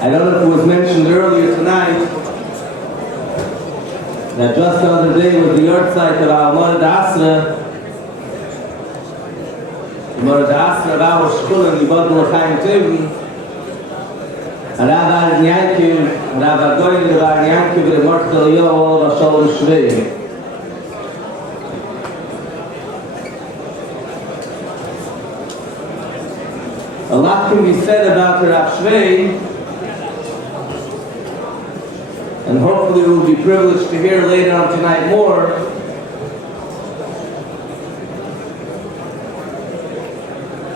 I don't know if it was mentioned earlier tonight that just the other day was the yahrzeit of our Mora D'Asra. The Mora D'Asra of our school in the Badatz of Crown Heights. Rav Yankiv, Rav Agoyin, Rav Yankiv, the Mortal Yoel, Rashol Shvei. A lot can be said about Rav Shvei, and hopefully we'll be privileged to hear later on tonight more.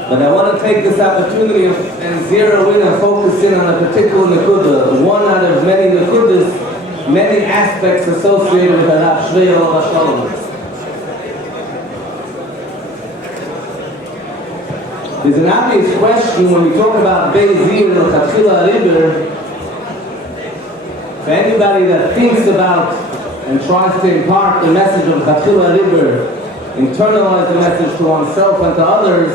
But I want to take this opportunity and zero in and focus in on a particular nekuda, one out of many nekudas, many aspects associated with Rav Shvei Olav Shalom. There's an obvious question when we talk about Beis Iyar, L'Chatchila Aríb'er. For anybody that thinks about and tries to impart the message of L'Chatchila Aríb'er, internalize the message to oneself and to others,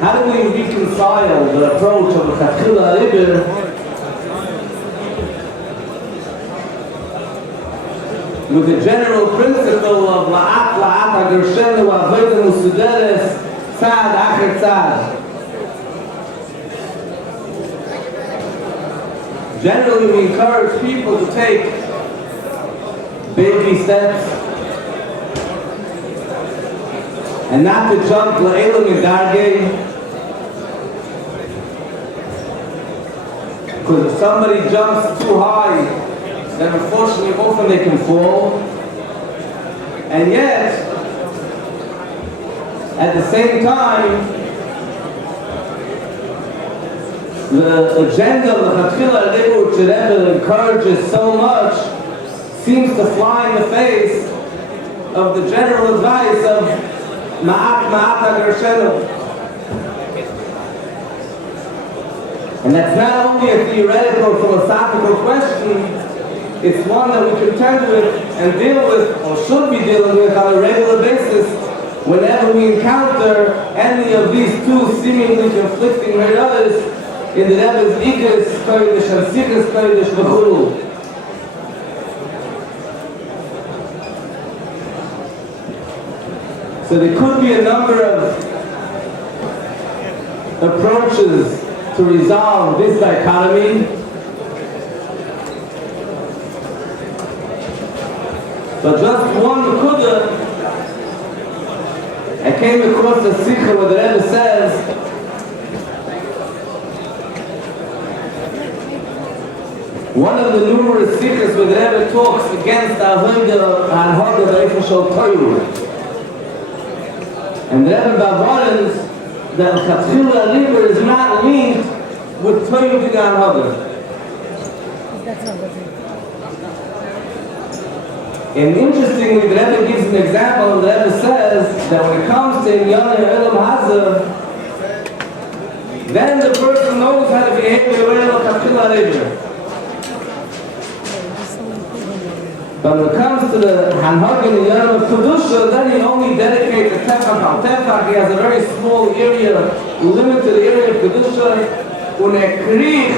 how do we reconcile the approach of L'Chatchila Aríb'er with the general principle of La'at La'at HaGershenu Avodah Musuderes Tzad Acher Tzad? Generally, we encourage people to take baby steps and not to jump La'elam in Dargei. Because if somebody jumps too high, then unfortunately often they can fall. And yet, at the same time, the agenda of the L'Chatchila Aríb'er, which the Rebbe encourages so much, seems to fly in the face of the general advice of Ma'at Ma'at HaGershenu. And that's not only a theoretical, philosophical question, it's one that we contend with and deal with, or should be dealing with on a regular basis whenever we encounter any of these two seemingly conflicting others in the Rebbe's Ikas, Kodesh, and Sikas, Kodesh, V'chulu. So there could be a number of approaches to resolve this dichotomy. But just one nekuda, I came across a sikha where the Rebbe says, one of the numerous sikhs where the Rebbe talks against Avodah Hanhaga B'Eifel Shel Toyu. And the Rebbe warns that L'Chatchila Aríb'er is not linked with Toyu Hanhaga. And interestingly, the Rebbe gives an example, and the Rebbe says that when it comes to Inyan Elam Hazah, then the person knows how to behave with L'Chatchila Aríb'er. But when it comes to the Hanhaga and Inyan of Kedusha, then he only dedicates a tefach al tefach. He has a very small area, limited area of Kedusha. When a krich,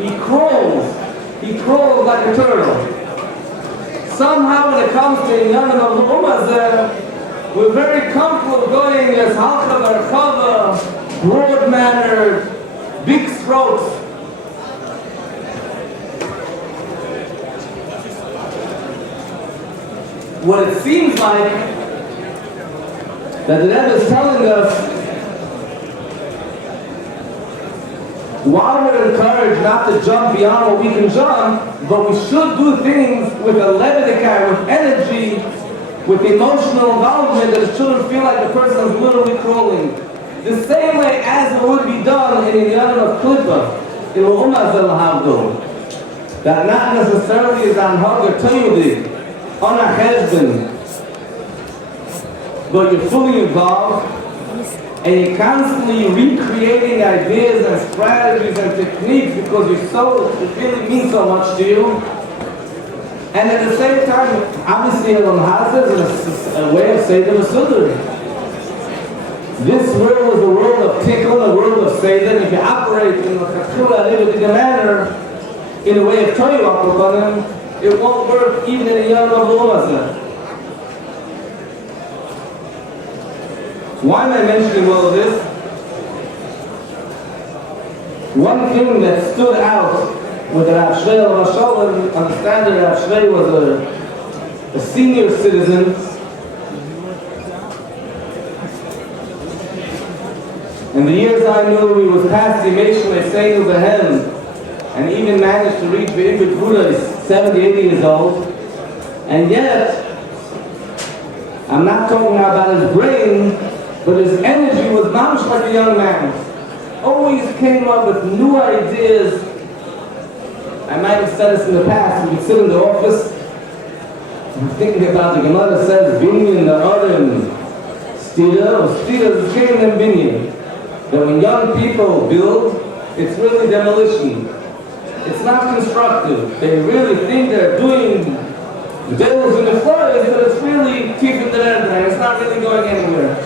he crawls like a turtle. Somehow when it comes to Inyanim of Ummah, we're very comfortable going as Halcha Barchava, broad-mannered, big strokes. What it seems like that the Rebbe is telling us, while we're encouraged not to jump beyond what we can jump, but we should do things with a levitikah, with energy, with emotional involvement, that it shouldn't feel like the person is literally crawling. The same way as it would be done in the Inyan of Klippa, in Ummah Zalhavdo. That not necessarily is on Hagar Toyudi, on a husband, but you're fully involved, and you're constantly recreating ideas and strategies and techniques because it really means so much to you. And at the same time, obviously, Elam Hazah is a way of saying the Masudr. This world is a world of tikkun, a world of Satan. If you operate in the לכתחילה Alephitic manner, in a way of Toyu Akopanim, it won't work even in a young of Lumazah. Why am I mentioning all of this? One thing that stood out with the Rav Shrei al-Mashallah, understand that Rav Shrei was a senior citizen. In the years I knew, he was past the Meshul Eseinu Behem, and even managed to reach the Ibn Buddha, is 70, 80 years old. And yet, I'm not talking about his brain, but his energy was not like a young man. Always came up with new ideas. I might have said this in the past. We would sit in the office, I'm thinking about the Gemara says, Binyan, the Arim, Stira, is came in Binyan. That when young people build, it's really demolition. It's not constructive. They really think they're doing the bills in the floors, but it's really keeping the end, and it's not really going anywhere.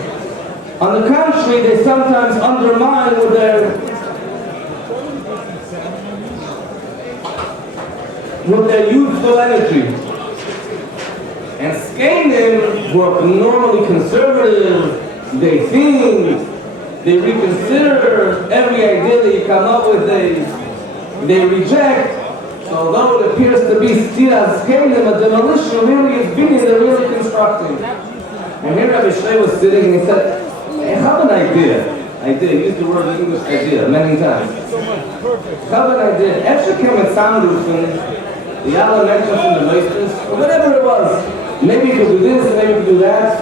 On the contrary, they sometimes undermine with their youthful energy. And Skanim were normally conservative. They think, they reconsider every idea that you come up with, they reject. So although it appears to be Stiras Skanim, a demolition really is being, they're really constructing. And here Rabbi Shrei was sitting and he said, I have an idea. He used the word English idea many times. I have an idea. After came and sounded from the Yalla mentioned from the Meisters, or whatever it was. Maybe you could do this, maybe you could do that.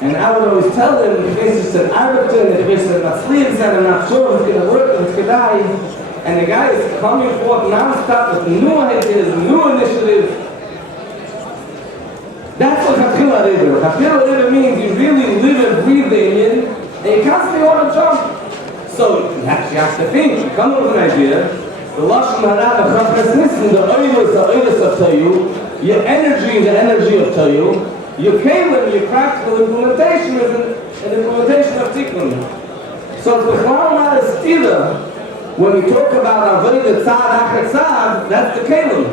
And I would always tell them, if it's an Arbiter, if it's an Matzliach, and I'm not sure if it's going to work, if it's going to die. And the guy is coming forth non-stop with new ideas, new initiatives. That's what לכתחילה Arizur. לכתחילה Arizur means you really live and breathe the Indian, and you constantly want to jump. So you have to think, you come up with an idea, the Lashon Hara, the Chafres Nissen, the Oilus of Toyu, your energy, the energy of Toyu, your Kalim, your practical implementation is an implementation of Tikkun. So it's the not a stila. When we talk about Avodah Tzad Achar Tzad, that's the Kalim.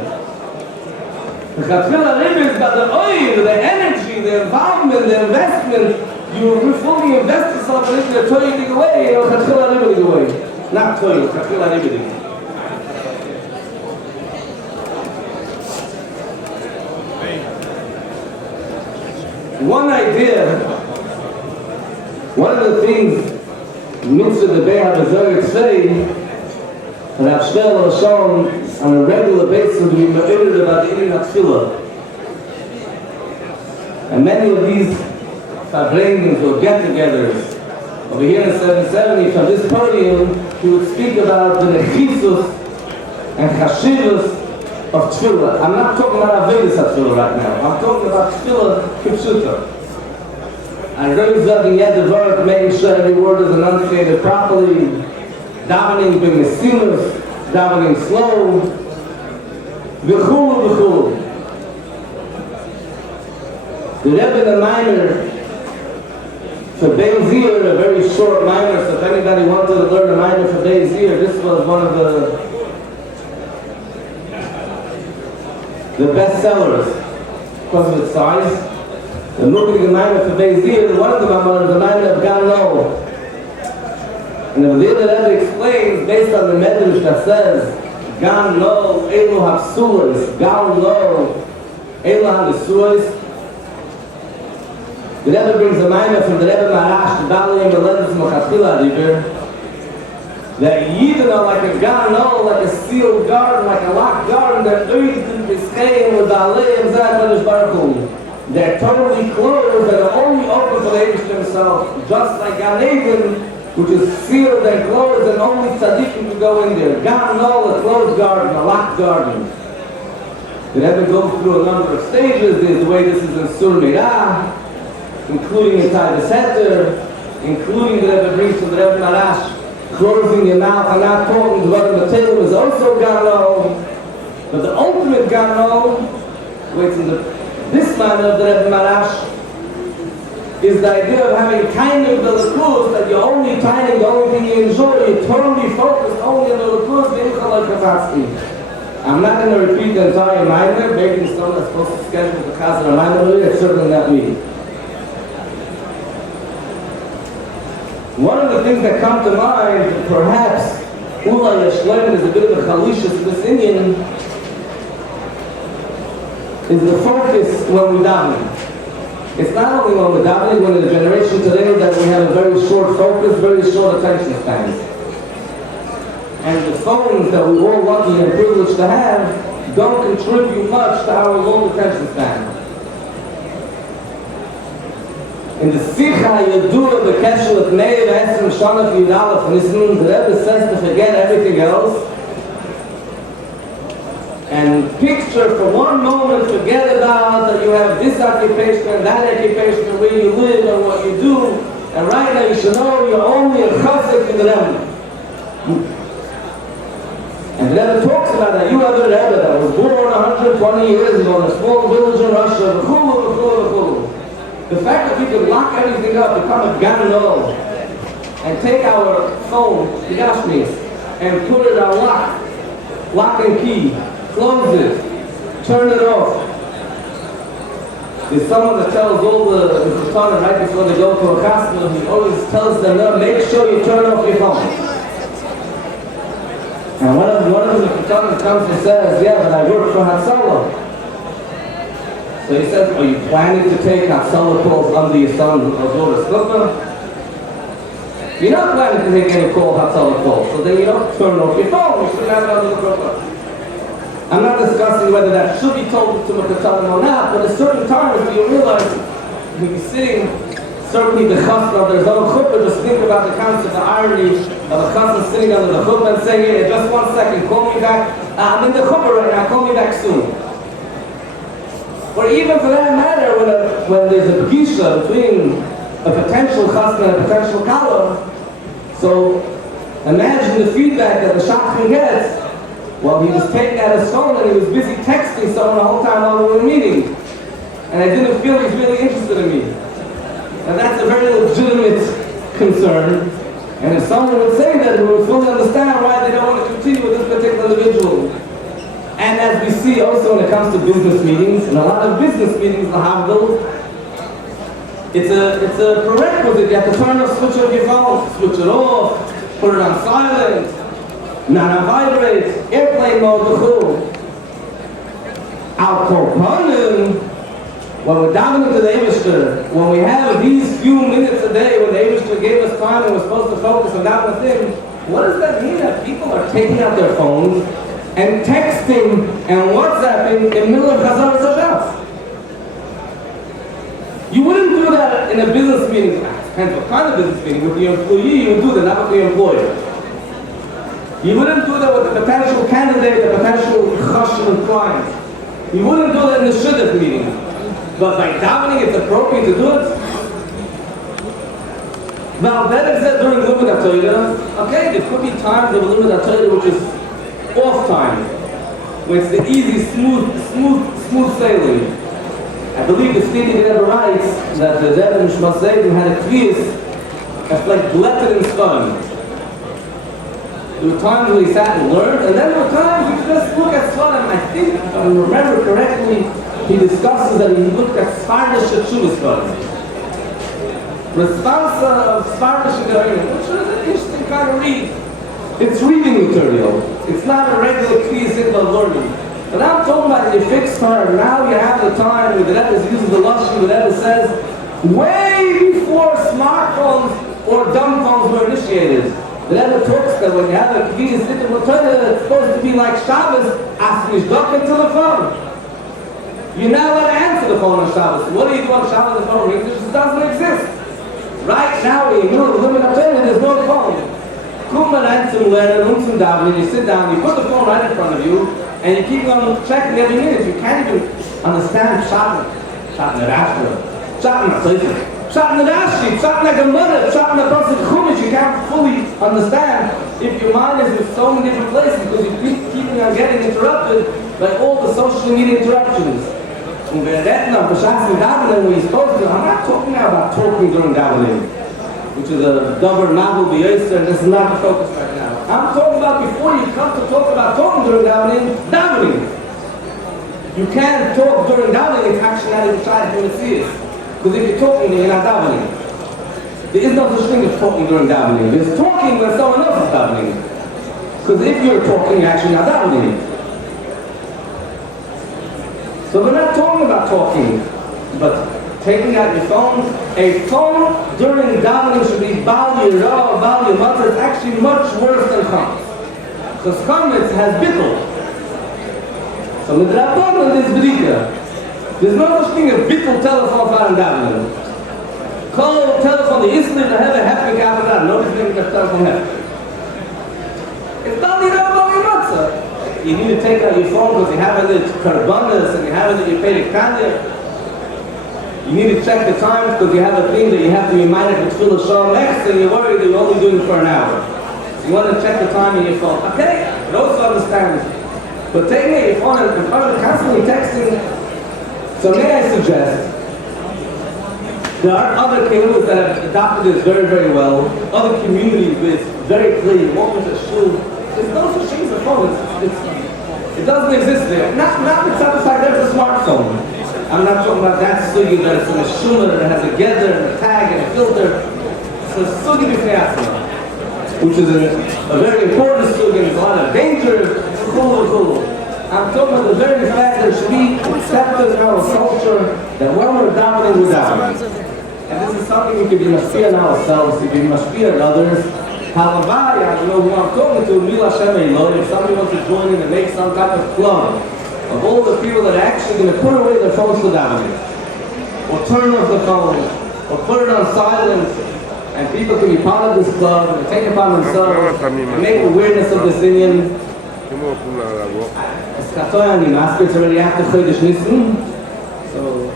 The לכתחילה Arizur is about the oil, the energy, the involvement, the investment. You fully invest yourself in the Toyu dig away, and לכתחילה Arizur dig away. Not Toyu, לכתחילה Arizur dig. One idea, one of the things mitzvah the Beis Iyar say, Rav Shrei al-Mashallah on a regular basis we ma'ored about the Inyan Tefillah. And many of these farbrengen or get-togethers over here in 770 from this podium, he would speak about the nechisus and chashivus of tefillah. I'm not talking about Avodas of tefillah right now. I'm talking about tefillah kipshuta. And really something yet the word, making sure every word is enunciated properly. Davening b'mesimus, davening slow. V'chulu v'chulu. The Rebbe the minor for Beis Iyar, a very short minor. So if anybody wanted to learn a minor for Beis Iyar, this was one of the best sellers because of its size. The movie the minor for Beis Iyar, one of them was the minor of Gano. And the Rebbe explains, based on the medrash that says, Gano Elu Hapsulas, Gano Elu Hapsulas. The Rebbe brings a minor from the Rebbe Marash, the Davening and the לכתחילה Arizur, that Yidden are like a Gano, like a sealed garden, like a locked garden, that Oidim Biscayim with Baalei and Zayat Baruch Hu. They're totally closed and are only open for the Eibush himself, just like Gan Eden, which is sealed and closed and only tzaddikim can go in there. Gano, a closed garden, a locked garden. The Rebbe goes through a number of stages. There's the way this is in Sur Mirah, including inside the center, including the Rebbe brings from the Rebbe Marash, closing your mouth and not talking to what the Taylor is also Gano. But the ultimate Gano, waits in this manner of the Rebbe Marash, is the idea of having taining the likus, that you're only taining the only thing you enjoy, you're totally focused only on the likus, I'm not going to repeat the entire minor, maybe someone that's supposed to schedule the Chazar minor, it's certainly not me. One of the things that come to mind, perhaps, Ula Yeshleim is a bit of a chalishus in this Indian, is the focus when we daven. It's not only when we're davening, when in the generation today that we have a very short focus, very short attention spans. And the phones that we're all lucky and privileged to have don't contribute much to our long attention span. In the Sikha Yadua B'Keshel at Meir Esrim Shanaf Yudalef, and this means the Rebbe says to forget everything else and picture for one moment, forget about that you have this occupation and that occupation and where you live and what you do, and right now you should know you're only a chassid in the Rebbe. And the Rebbe talks about that. You have a Rebbe that was born 120 years ago in a small village in Russia, the fact that we could lock everything up, become a ganol, and take our phone, the Gashmis, and put it on lock and key, close it, turn it off. There's someone that tells all the Chutanim right before they go to a chasna, he always tells them, no, make sure you turn off your phone. And one of the Chutanim comes and says, yeah, but I work for Hatzalah. So he says, are you planning to take Hatzalah calls under your son or daughter's chuppah? You're not planning to take any Hatzalah calls, so then you don't turn off your phone, you shouldn't have it under the chuppah. I'm not discussing whether that should be told to Makatalim or not, but at certain times when you realize when you're sitting, certainly the chasna, there's no chuppah, just think about the concept, the irony of a chasna sitting under the chuppah and saying, hey, just 1 second, call me back, I'm in the chuppah right now, call me back soon. Or even for that matter, when there's a p'gisha between a potential chasna and a potential kala, so imagine the feedback that the shadchan gets. Well, he was taking out his phone and he was busy texting someone the whole time while we were meeting. And I didn't feel he's really interested in me. And that's a very legitimate concern. And if someone would say that, we would fully understand why they don't want to continue with this particular individual. And as we see also when it comes to business meetings, and a lot of business meetings, it's a prerequisite. You have to turn off, switch off your phone, switch it off, put it on silent, not on vibrate, airplane mode, Al Korbanim, when we're davening to the Eibishter, when we have these few minutes a day, when the Eibishter gave us time and we're supposed to focus on davening Him, what does that mean? That people are taking out their phones and texting and WhatsApping in the middle of Chazar Shabbat? You wouldn't do that in a business meeting. Depends what kind of business meeting. With your employee, you would do that, not with your employer. You wouldn't do that with the potential candidate, the potential chashuv client. You wouldn't do that in the shidduch meeting. But by davening, it's appropriate to do it. Now, that is said during Limud HaTorah. Okay, there could be times of Limud HaTorah which is off time, where it's the easy, smooth sailing. I believe the Shlita Rebbe writes that the Rebbe Mishmas Zaydim had a kviyas that's like lettered in stone. There were times when he sat and learned, and then there were times he just looked at Svarim. I think, if I remember correctly, he discusses that he looked at Svardish Teshuvah Svarim. Responsa of Svardish Teshuvah, which is an interesting kind of read. It's reading material. It's not a regular kviyas of learning. But I'm talking about your fixed time. Now you have the time where the Rebbe uses the lashon, the Rebbe says, way before smartphones or dumb phones were initiated. The Rebbe talks that when you have a kviyas sitting with Torah, it's supposed to be like Shabbos, asking Yishdok into the phone. You're not allowed to answer the phone on Shabbos. What do you do on Shabbos? The phone rings. It just doesn't exist. Right now, in the middle of the Limud HaTorah, there's no phone. You sit down, you put the phone right in front of you, and you keep on checking every minute. You can't even understand Pshat Nerashra, Pshat Natzayim, Pshat Nerashi, Pshat Nagamara, Pshat Naprosik Chumash. You can't fully understand if your mind is in so many different places because you keep keeping on getting interrupted by all the social media interruptions. Und wir reden auf Bescheid in Davening, where you're supposed to, I'm not talking now about talking during Davening, which is a double novel, Beis Iyar, and this is not the focus right now. I'm talking about before you come to talk about talking during Davening. You can't talk during Davening if action not even trying to see it. Because if you're talking, you're not Davening. There is no such thing as talking during Davening. There's talking when someone else is Davening. Because if you're talking, you're actually not Davening. So we're not talking about talking, but taking out your phone. A phone during davening should be bal yirah, bal yirah. It's actually much worse than chametz. Because chametz has bittul. So with Rabbanan there's b'dika. There's no such thing as bittul telephone for davening. Call telephone the Islam to have a happy gathering. Nobody's going to get telephone happy. It's bal yirah, bal yirah. You need to take out your phone because you have it at karbanas and you have it at your pedikanya. You need to check the time because you have a thing that you have to remind it to fill the show next and you're worried that you're only doing it for an hour. So you want to check the time in your phone. Okay, I also understand. But taking out your phone and constantly texting. So may I suggest, there are other kingdoms that have adopted this very, very well. Other communities where it's very clear. You walk into a shul. There's no such thing as a phone. It doesn't exist there. Not the type of side, there's a smartphone. I'm not talking about that sugi that is in a shula that has a gather and a tag and a filter. It's a sugi b'fnei, which is a very important sugi and there's a lot of danger. Cool. I'm talking about the very fact that it should be accepted in our culture that when we're davening, we're davening. And this is something we can be mashpia on ourselves, we can be mashpia on others. Halavai, I don't know who I'm talking to, Mila Shem Eloi, if somebody wants to join in and make some type of club of all the people that are actually going to put away their phones for davening, or turn off the phone, or put it on silent, and people can be part of this club and take it upon themselves and make awareness of this Indian. It's already after Chodesh Nisan, so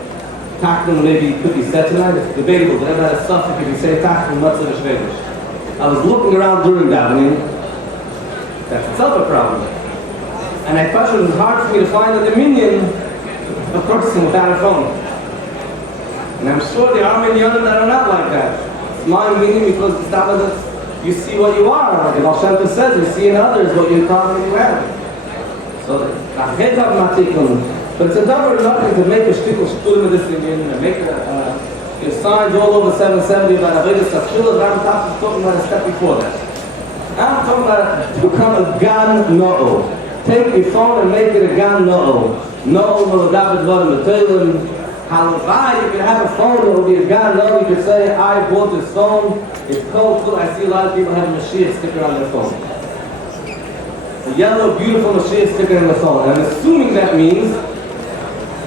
Tachton maybe could be said tonight, it's debatable, but everybody has stuff that could be said Tachton, Matzah Shvedish. I was looking around during davening. That's itself a problem. And I thought it was hard for me to find a minion, a person without a phone. And I'm sure there are minyanim that are not like that. It's my minion because it's not that you see what you are. Like the Baal Shem Tov says, you see in others what you currently have. So, but it's a double nothing to make a shtickle shtulim of this minion and make your signs all over 770 about Avodas Hashilas. I'm talking about a step before that. I'm talking about to become a gan no'o. Take your phone and make it a gan no'o. No'o melodabed v'adam b'teilim. Halavai, you can have a phone that will be a gan no'o. You can say, I bought this phone. It's cool. I see a lot of people have a Mashiach sticker on their phone. A yellow, beautiful Mashiach sticker on their phone. And I'm assuming that means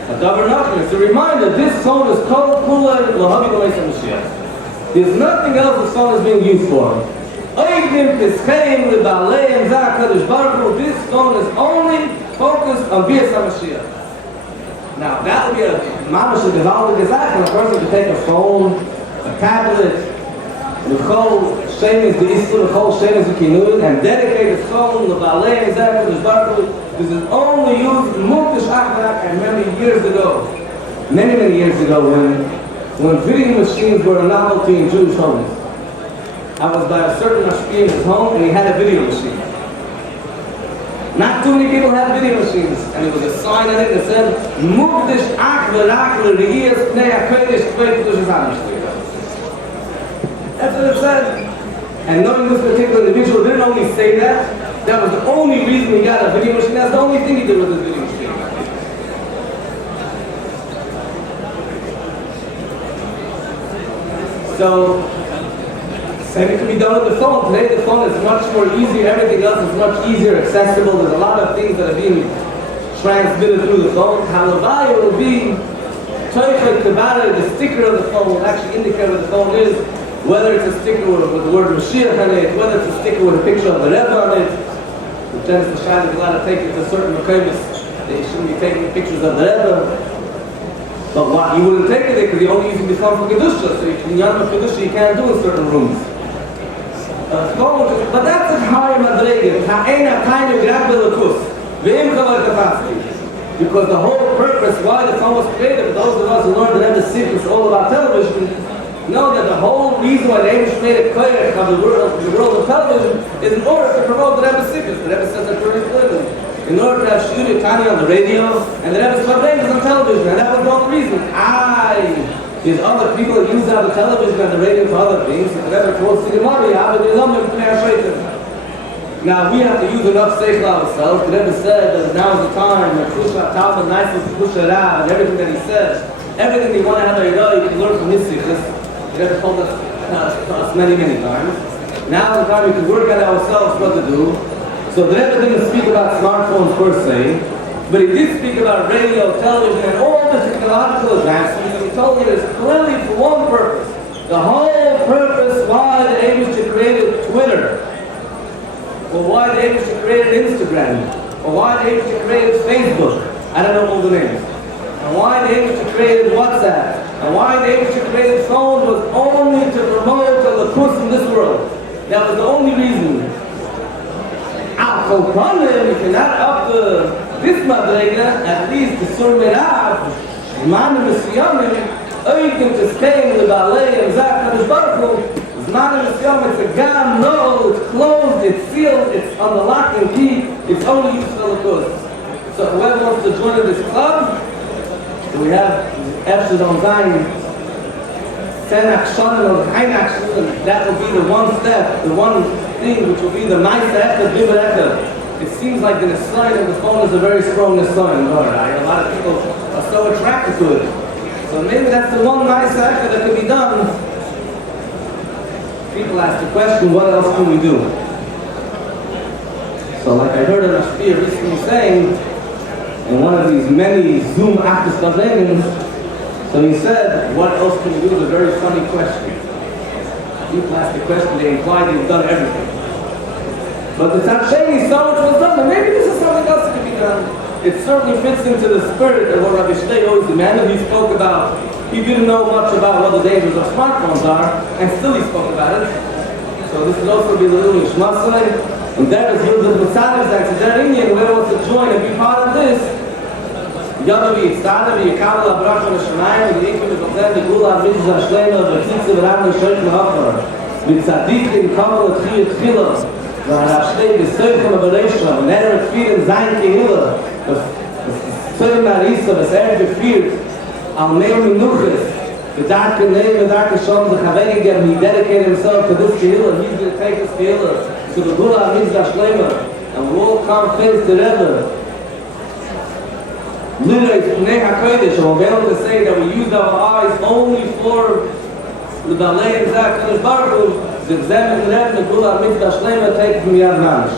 a davar nachman. It's a reminder, this phone is called Kula L'Havi L'Meisam Mashiach. There's nothing else this phone is being used for. This phone is only focused on Bias HaMashiach. Now, that would be a mamash developed exact, and a person could take a phone, a tablet, the whole shemis, the isur, the whole shemis of Kinun, and dedicate his phone to Balei and Zakah, this is only used in Muktish Achrak, and many years ago, many years ago, when video machines were a novelty in Jewish homes. I was by a certain mashpia in his home, and he had a video machine. Not too many people have video machines, and there was a sign on it that said, Muktish Achrak, Re'iyas Pnei HaKodesh Kvei Kedushas HaMashliach. That's what it said. And knowing this particular individual didn't only say that, that was the only reason he got a video machine. That's the only thing he did with his video machine. So, same it can be done with the phone. Today the phone is much more easier. Everything else is much easier, accessible. There's a lot of things that are being transmitted through the phone. Halavai will be Toichet Kabbalah, the sticker of the phone will actually indicate what the phone is. Whether it's a sticker with the word Mashiach on it, whether it's a sticker with a picture of the Rebbe on it. The Genesis Shad is allowed to take it to certain Mekaymis. They shouldn't be taking pictures of the Rebbe. But what, you wouldn't take it there because you're only using the phone for Kedusha. So in Yom Kedusha you can't do in certain rooms. But that's a higher madrege. Ha'ena kainu grab belakus. Ve'im chavar kafasti. Because the whole purpose why the phone was created, for those of us who learned the Rebbe's secrets all about television, know that the whole reason why the Rebbe created koyach of the world of television is in order to promote the Rebbe's secrets. The Rebbe says that very clearly. In order to have Shuri Tani on the radio, and the Rebbe's farbrengen on television, and that was the only reason. There's other people that use the television and the radio for other things. The Rebbe quotes the Gemara, but there's nothing to shaitan. Now we have to use enough seichel ourselves. The Rebbe said that now is the time that Kusha Talmud nicely Kusha Rav and everything that he says, everything you want to have a Yirah, you can learn from his secrets. The Rebbe told us many times. Now is the time we can work at ourselves what to do. So the Rebbe didn't speak about smartphones per se, but he did speak about radio, television, and all the technological advancements. And he told you it's clearly for one purpose. The whole purpose why the Rebbe created Twitter, or why the Rebbe created Instagram, or why the Rebbe created Facebook, I don't know all the names, and why the Rebbe created WhatsApp, and why the Rebbe created phones was only to promote the Kus in this world. That was the only reason. If you're not up to this madrega, at least the Sur Merav, Zman Mesiyamim, or you can just stay in the ballet and Zak and Baruch. Zman Mesiyamim, it's a gam, no, it's closed, it's sealed, it's on the lock and key, it's only used for the Kus. So whoever wants to join in this club, we have Efshad on Zion, 10 akshonim or kein akshonim, that will be the one step, the one thing which will be the nice echad, bibber echad. It seems like the Nisayan of the phone is a very strong Nisayan. Right? A lot of people are so attracted to it. So maybe that's the one nice echad that can be done. People ask the question, what else can we do? So like I heard a Mashpia recently saying, in one of these many Zoom actus davengans, so he said, what else can we do? Is a very funny question. People ask the question, they imply they've done everything. But the Tachsheni, so much was done, but maybe this is something else that can be done. It certainly fits into the spirit of what Rabbi Shtei always demanded. He spoke about, he didn't know much about what the dangers of smartphones are, and still he spoke about it. So this would also be the little Yishmasalei. And that is Yudhid Musadas, that's their Indian, whoever wants to join and be part of this. Yada v'yitzada v'yikabel ha'bracha l'shamayim v'yikim v'zochem v'gula ha'mitzvah ha'shlema v'yitzah v'ram l'shoyt l'hachar v'tzadikim kabel l'tchiyah v'harashlei v'soychem v'bereisha v'neder v'tfir in zayin kehila v'soyim ha'risa v'ser v'fir al meil minuchis v'darke neim v'darke shom v'chaveri gem he dedicated himself to this kehila. He's going to take this kehila to the gula ha'mitzvah ha'shlema, and we'll all come face the Rebbe. Literally, and we'll be able to say that we use our eyes only for the ballet and Zak and Baruch, the examine the Rebbe, the Gula, Mitzvah, Shlema, take from Yad Manish.